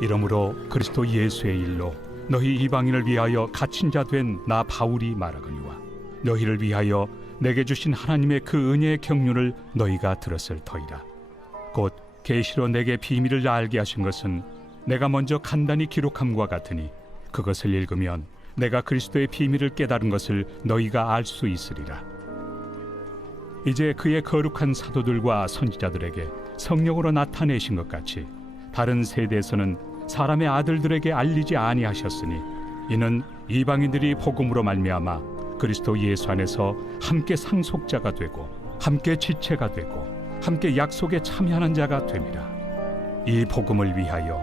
이러므로 그리스도 예수의 일로 너희 이방인을 위하여 갇힌 자 된 나 바울이 말하거니와 너희를 위하여 내게 주신 하나님의 그 은혜의 경륜을 너희가 들었을 터이라. 곧 계시로 내게 비밀을 알게 하신 것은 내가 먼저 간단히 기록함과 같으니 그것을 읽으면 내가 그리스도의 비밀을 깨달은 것을 너희가 알 수 있으리라. 이제 그의 거룩한 사도들과 선지자들에게 성령으로 나타내신 것 같이 다른 세대에서는 사람의 아들들에게 알리지 아니하셨으니 이는 이방인들이 복음으로 말미암아 그리스도 예수 안에서 함께 상속자가 되고 함께 지체가 되고 함께 약속에 참여하는 자가 됨이라. 이 복음을 위하여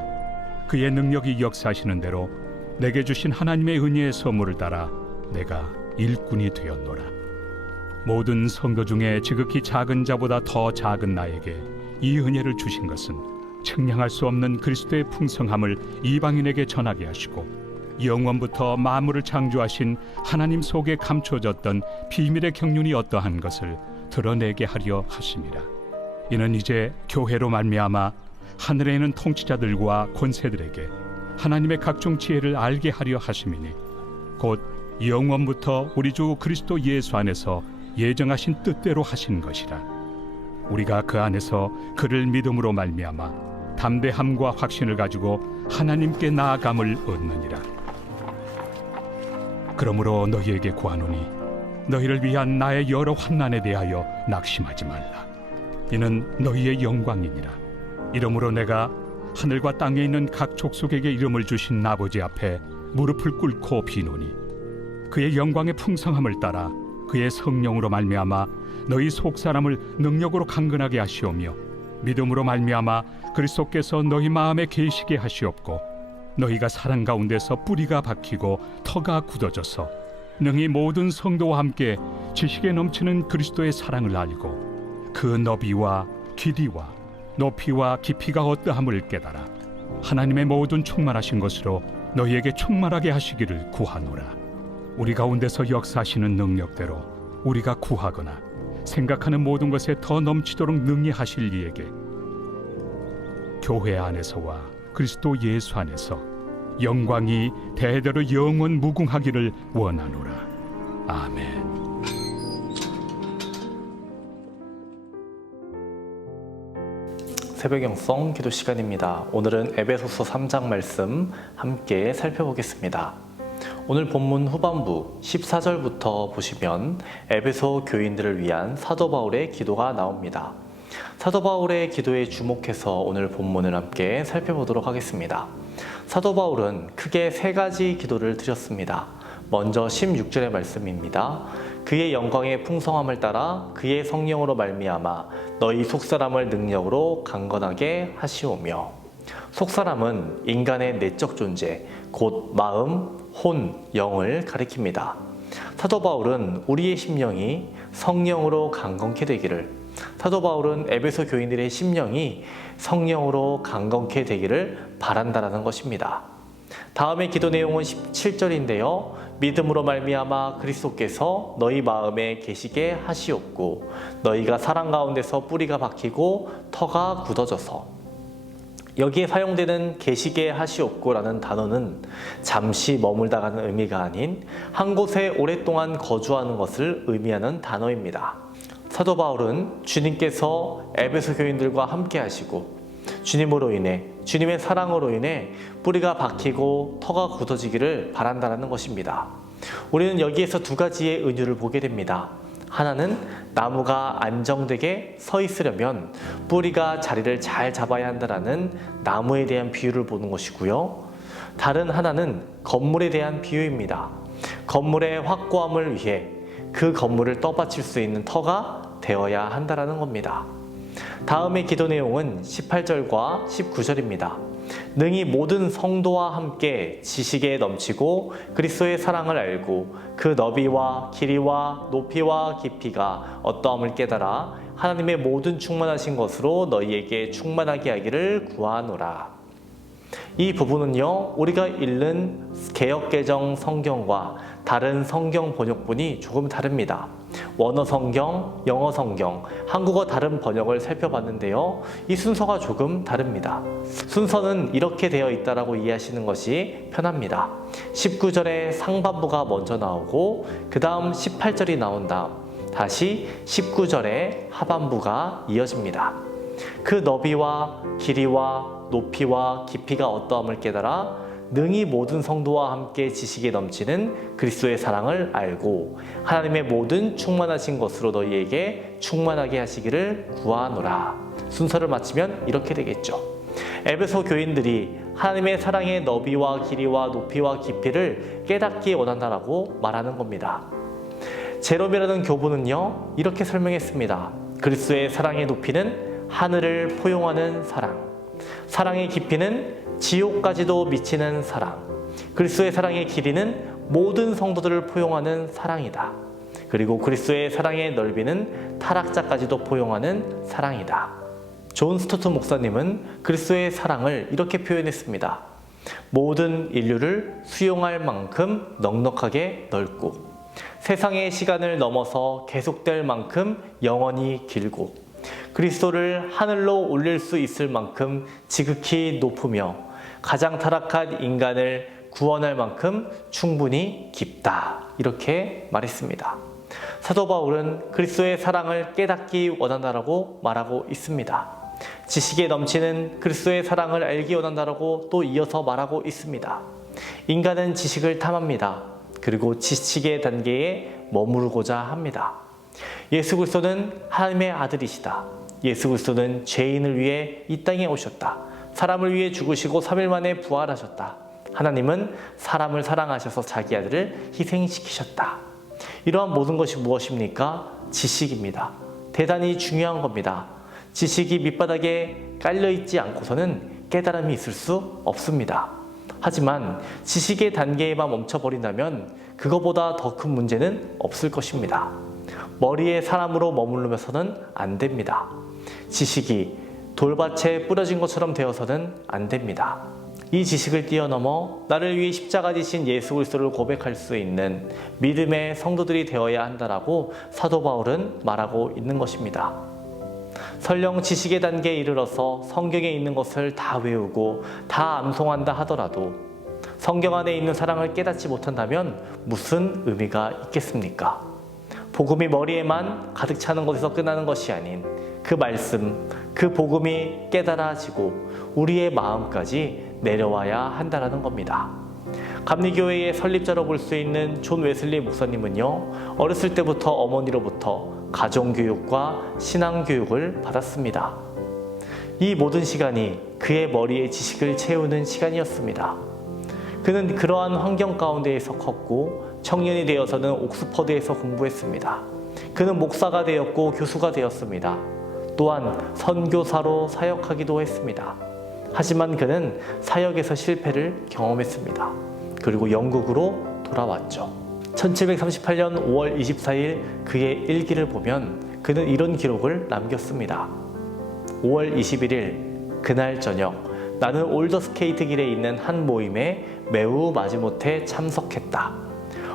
그의 능력이 역사하시는 대로 내게 주신 하나님의 은혜의 선물을 따라 내가 일꾼이 되었노라. 모든 성도 중에 지극히 작은 자보다 더 작은 나에게 이 은혜를 주신 것은 측량할 수 없는 그리스도의 풍성함을 이방인에게 전하게 하시고 영원부터 만물을 창조하신 하나님 속에 감춰졌던 비밀의 경륜이 어떠한 것을 드러내게 하려 하심이라. 이는 이제 교회로 말미암아 하늘에 있는 통치자들과 권세들에게 하나님의 각종 지혜를 알게 하려 하심이니 곧 영원부터 우리 주 그리스도 예수 안에서 예정하신 뜻대로 하신 것이라. 우리가 그 안에서 그를 믿음으로 말미암아 담대함과 확신을 가지고 하나님께 나아감을 얻느니라. 그러므로 너희에게 구하노니 너희를 위한 나의 여러 환난에 대하여 낙심하지 말라. 이는 너희의 영광이니라. 이러므로 내가 하늘과 땅에 있는 각 족속에게 이름을 주신 아버지 앞에 무릎을 꿇고 비노니 그의 영광의 풍성함을 따라 그의 성령으로 말미암아 너희 속사람을 능력으로 강건하게 하시오며 믿음으로 말미암아 그리스도께서 너희 마음에 계시게 하시옵고 너희가 사랑 가운데서 뿌리가 박히고 터가 굳어져서 능히 모든 성도와 함께 지식에 넘치는 그리스도의 사랑을 알고 그 너비와 길이와 높이와 깊이가 어떠함을 깨달아 하나님의 모든 충만하신 것으로 너희에게 충만하게 하시기를 구하노라. 우리 가운데서 역사하시는 능력대로 우리가 구하거나 생각하는 모든 것에 더 넘치도록 능히 하실 이에게 교회 안에서와 그리스도 예수 안에서 영광이 대대로 영원 무궁하기를 원하노라. 아멘. 새벽 영성 기도 시간입니다. 오늘은 에베소서 3장 말씀 함께 살펴보겠습니다. 오늘 본문 후반부 14절부터 보시면 에베소 교인들을 위한 사도 바울의 기도가 나옵니다. 사도 바울의 기도에 주목해서 오늘 본문을 함께 살펴보도록 하겠습니다. 사도 바울은 크게 세 가지 기도를 드렸습니다. 먼저 16절의 말씀입니다. 그의 영광의 풍성함을 따라 그의 성령으로 말미암아 너희 속사람을 능력으로 강건하게 하시오며, 속사람은 인간의 내적 존재, 곧 마음, 혼, 영을 가리킵니다. 사도 바울은 우리의 심령이 성령으로 강건케 되기를, 사도 바울은 에베소 교인들의 심령이 성령으로 강건케 되기를 바란다라는 것입니다. 다음의 기도 내용은 17절인데요. 믿음으로 말미암아 그리스도께서 너희 마음에 계시게 하시옵고 너희가 사랑 가운데서 뿌리가 박히고 터가 굳어져서, 여기에 사용되는 계시게 하시옵고라는 단어는 잠시 머물다 가는 의미가 아닌 한 곳에 오랫동안 거주하는 것을 의미하는 단어입니다. 사도 바울은 주님께서 에베소 교인들과 함께 하시고 주님으로 인해, 주님의 사랑으로 인해 뿌리가 박히고 터가 굳어지기를 바란다는 것입니다. 우리는 여기에서 두 가지의 은유를 보게 됩니다. 하나는 나무가 안정되게 서 있으려면 뿌리가 자리를 잘 잡아야 한다는 나무에 대한 비유를 보는 것이고요. 다른 하나는 건물에 대한 비유입니다. 건물의 확고함을 위해 그 건물을 떠받칠 수 있는 터가 되어야 한다는 겁니다. 다음의 기도 내용은 18절과 19절입니다. 능히 모든 성도와 함께 지식에 넘치고 그리스도의 사랑을 알고 그 너비와 길이와 높이와 깊이가 어떠함을 깨달아 하나님의 모든 충만하신 것으로 너희에게 충만하게 하기를 구하노라. 이 부분은요, 우리가 읽는 개역개정 성경과 다른 성경 번역본이 조금 다릅니다. 원어 성경, 영어 성경, 한국어 다른 번역을 살펴봤는데요. 이 순서가 조금 다릅니다. 순서는 이렇게 되어 있다라고 이해하시는 것이 편합니다. 19절에 상반부가 먼저 나오고 그 다음 18절이 나온 다음 다시 19절에 하반부가 이어집니다. 그 너비와 길이와 높이와 깊이가 어떠함을 깨달아 능히 모든 성도와 함께 지식에 넘치는 그리스도의 사랑을 알고 하나님의 모든 충만하신 것으로 너희에게 충만하게 하시기를 구하노라. 순서를 마치면 이렇게 되겠죠. 에베소 교인들이 하나님의 사랑의 너비와 길이와 높이와 깊이를 깨닫기 원한다라고 말하는 겁니다. 제롬이라는 교부는요, 이렇게 설명했습니다. 그리스도의 사랑의 높이는 하늘을 포용하는 사랑, 사랑의 깊이는 지옥까지도 미치는 사랑, 그리스도의 사랑의 길이는 모든 성도들을 포용하는 사랑이다. 그리고 그리스도의 사랑의 넓이는 타락자까지도 포용하는 사랑이다. 존 스토트 목사님은 그리스도의 사랑을 이렇게 표현했습니다. 모든 인류를 수용할 만큼 넉넉하게 넓고 세상의 시간을 넘어서 계속될 만큼 영원히 길고 그리스도를 하늘로 올릴 수 있을 만큼 지극히 높으며 가장 타락한 인간을 구원할 만큼 충분히 깊다. 이렇게 말했습니다. 사도 바울은 그리스도의 사랑을 깨닫기 원한다라고 말하고 있습니다. 지식에 넘치는 그리스도의 사랑을 알기 원한다라고 또 이어서 말하고 있습니다. 인간은 지식을 탐합니다. 그리고 지식의 단계에 머무르고자 합니다. 예수 그리스도는 하나님의 아들이시다. 예수 그리스도는 죄인을 위해 이 땅에 오셨다. 사람을 위해 죽으시고 3일 만에 부활하셨다. 하나님은 사람을 사랑하셔서 자기 아들을 희생시키셨다. 이러한 모든 것이 무엇입니까? 지식입니다. 대단히 중요한 겁니다. 지식이 밑바닥에 깔려있지 않고서는 깨달음이 있을 수 없습니다. 하지만 지식의 단계에만 멈춰버린다면 그거보다 더 큰 문제는 없을 것입니다. 머리에 사람으로 머무르면서는 안 됩니다. 지식이 돌밭에 뿌려진 것처럼 되어서는 안 됩니다. 이 지식을 뛰어넘어 나를 위해 십자가 지신 예수 그리스도를 고백할 수 있는 믿음의 성도들이 되어야 한다라고 사도 바울은 말하고 있는 것입니다. 설령 지식의 단계에 이르러서 성경에 있는 것을 다 외우고 다 암송한다 하더라도 성경 안에 있는 사랑을 깨닫지 못한다면 무슨 의미가 있겠습니까? 복음이 머리에만 가득 차는 것에서 끝나는 것이 아닌 그 말씀, 그 복음이 깨달아지고 우리의 마음까지 내려와야 한다는 겁니다. 감리교회의 설립자로 볼 수 있는 존 웨슬리 목사님은요, 어렸을 때부터 어머니로부터 가정교육과 신앙교육을 받았습니다. 이 모든 시간이 그의 머리에 지식을 채우는 시간이었습니다. 그는 그러한 환경 가운데에서 컸고 청년이 되어서는 옥스퍼드에서 공부했습니다. 그는 목사가 되었고 교수가 되었습니다. 또한 선교사로 사역하기도 했습니다. 하지만 그는 사역에서 실패를 경험했습니다. 그리고 영국으로 돌아왔죠. 1738년 5월 24일 그의 일기를 보면 그는 이런 기록을 남겼습니다. 5월 21일 그날 저녁 나는 올더스케이트 길에 있는 한 모임에 매우 마지못해 참석했다.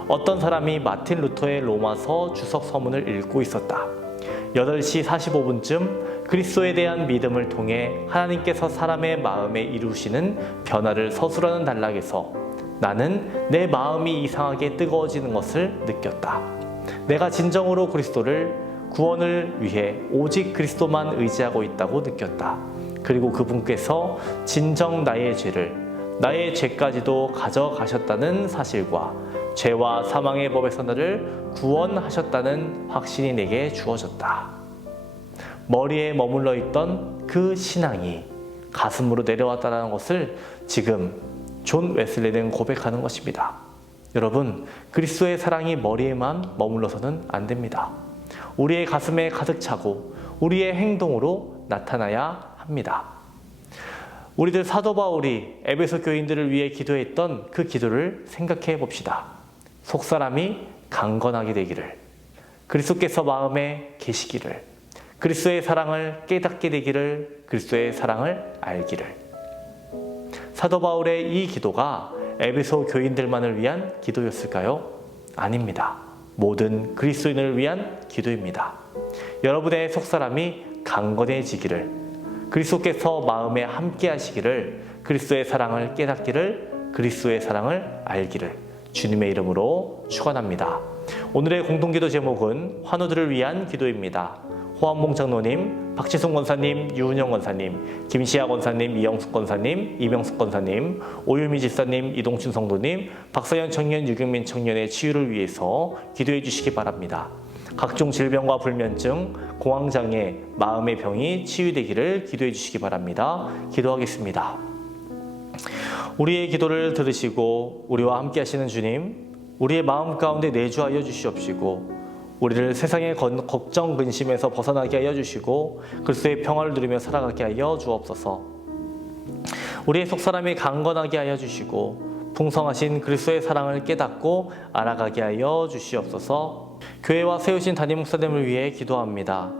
어떤 사람이 마틴 루터의 로마서 주석 서문을 읽고 있었다. 8시 45분쯤 그리스도에 대한 믿음을 통해 하나님께서 사람의 마음에 이루시는 변화를 서술하는 단락에서 나는 내 마음이 이상하게 뜨거워지는 것을 느꼈다. 내가 진정으로 그리스도를 구원을 위해 오직 그리스도만 의지하고 있다고 느꼈다. 그리고 그분께서 진정 나의 죄를, 나의 죄까지도 가져가셨다는 사실과 죄와 사망의 법에서 나를 구원하셨다는 확신이 내게 주어졌다. 머리에 머물러 있던 그 신앙이 가슴으로 내려왔다는 것을 지금 존 웨슬리는 고백하는 것입니다. 여러분, 그리스도의 사랑이 머리에만 머물러서는 안 됩니다. 우리의 가슴에 가득 차고 우리의 행동으로 나타나야 합니다. 우리들 사도 바울이 에베소 교인들을 위해 기도했던 그 기도를 생각해 봅시다. 속사람이 강건하게 되기를, 그리스도께서 마음에 계시기를, 그리스도의 사랑을 깨닫게 되기를, 그리스도의 사랑을 알기를. 사도 바울의 이 기도가 에베소 교인들만을 위한 기도였을까요? 아닙니다. 모든 그리스도인을 위한 기도입니다. 여러분의 속사람이 강건해지기를, 그리스도께서 마음에 함께 하시기를, 그리스도의 사랑을 깨닫기를, 그리스도의 사랑을 알기를 주님의 이름으로 축원합니다. 오늘의 공동기도 제목은 환우들을 위한 기도입니다. 호암봉 장로님, 박지송 권사님, 유은영 권사님, 김시아 권사님, 이영숙 권사님, 이명숙 권사님, 오유미 집사님, 이동춘 성도님, 박서연 청년, 유경민 청년의 치유를 위해서 기도해 주시기 바랍니다. 각종 질병과 불면증, 공황장애, 마음의 병이 치유되기를 기도해 주시기 바랍니다. 기도하겠습니다. 우리의 기도를 들으시고 우리와 함께 하시는 주님, 우리의 마음 가운데 내주하여 주시옵시고 우리를 세상의 걱정, 근심에서 벗어나게 하여 주시고 그리스도의 평화를 누리며 살아가게 하여 주옵소서. 우리의 속사람이 강건하게 하여 주시고 풍성하신 그리스도의 사랑을 깨닫고 알아가게 하여 주시옵소서. 교회와 세우신 담임 목사님을 위해 기도합니다.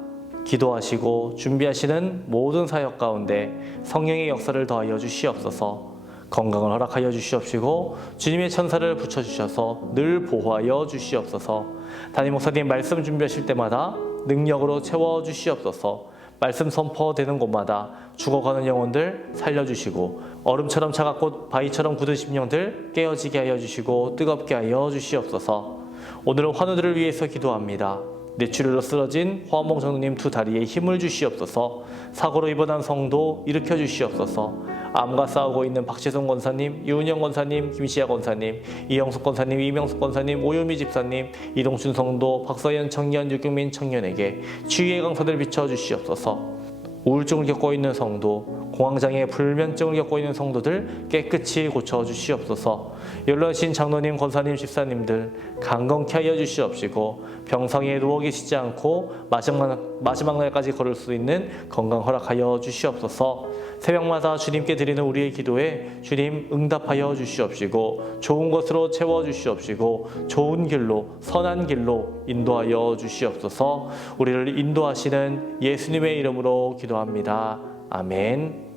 기도하시고 준비하시는 모든 사역 가운데 성령의 역사를 더하여 주시옵소서. 건강을 허락하여 주시옵시고 주님의 천사를 붙여주셔서 늘 보호하여 주시옵소서. 담임 목사님 말씀 준비하실 때마다 능력으로 채워주시옵소서. 말씀 선포되는 곳마다 죽어가는 영혼들 살려주시고 얼음처럼 차갑고 바위처럼 굳은 심령들 깨어지게 하여 주시고 뜨겁게 하여 주시옵소서. 오늘은 환우들을 위해서 기도합니다. 뇌출혈로 쓰러진 호암봉 장로님 두 다리에 힘을 주시옵소서. 사고로 입원한 성도 일으켜 주시옵소서. 암과 싸우고 있는 박지성 권사님, 유은영 권사님, 김시아 권사님, 이영숙 권사님, 이명숙 권사님, 오유미 집사님, 이동춘 성도, 박서연 청년, 유경민 청년에게 치유의 강사들 비춰주시옵소서. 우울증을 겪고 있는 성도, 공황장애, 불면증을 겪고 있는 성도들 깨끗이 고쳐주시옵소서. 연로하신 장로님, 권사님, 집사님들 강건케 하여 주시옵시고 병상에 누워 계시지 않고 마지막 날까지 걸을 수 있는 건강 허락하여 주시옵소서. 새벽마다 주님께 드리는 우리의 기도에 주님 응답하여 주시옵시고 좋은 것으로 채워주시옵시고 좋은 길로 선한 길로 인도하여 주시옵소서. 우리를 인도하시는 예수님의 이름으로 기도합니다. 아멘.